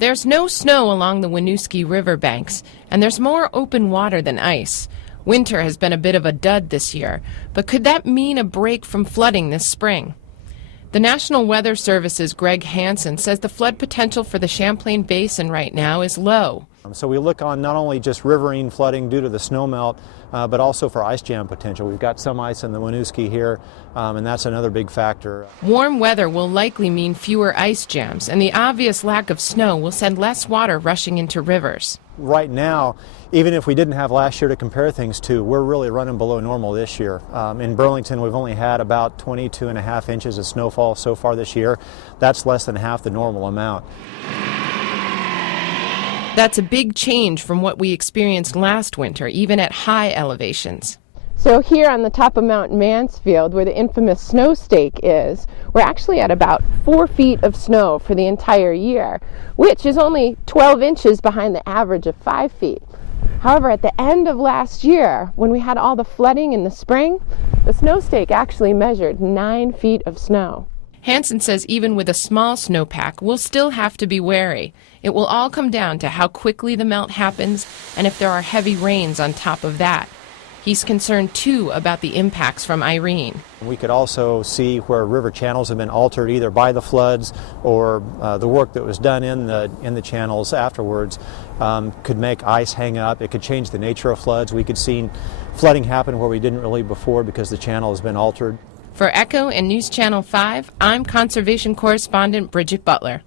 There's no snow along the Winooski River banks, and there's more open water than ice. Winter has been a bit of a dud this year, but could that mean a break from flooding this spring? The National Weather Service's Greg Hanson says the flood potential for the Champlain Basin right now is low. So we look on not only just riverine flooding due to the snowmelt, but also for ice jam potential. We've got some ice in the Winooski here, and that's another big factor. Warm weather will likely mean fewer ice jams, and the obvious lack of snow will send less water rushing into rivers. Right now, even if we didn't have last year to compare things to, we're really running below normal this year. In Burlington, we've only had about 22.5 inches of snowfall so far this year. That's less than half the normal amount. That's a big change from what we experienced last winter, even at high elevations. So here on the top of Mount Mansfield, where the infamous snow stake is, we're actually at about 4 feet of snow for the entire year, which is only 12 inches behind the average of 5 feet. However, at the end of last year, when we had all the flooding in the spring, the snow stake actually measured 9 feet of snow. Hanson says even with a small snowpack, we'll still have to be wary. It will all come down to how quickly the melt happens and if there are heavy rains on top of that. He's concerned, too, about the impacts from Irene. We could also see where river channels have been altered either by the floods or the work that was done in the channels afterwards could make ice hang up. It could change the nature of floods. We could see flooding happen where we didn't really before because the channel has been altered. For Echo and News Channel 5, I'm Conservation Correspondent Bridget Butler.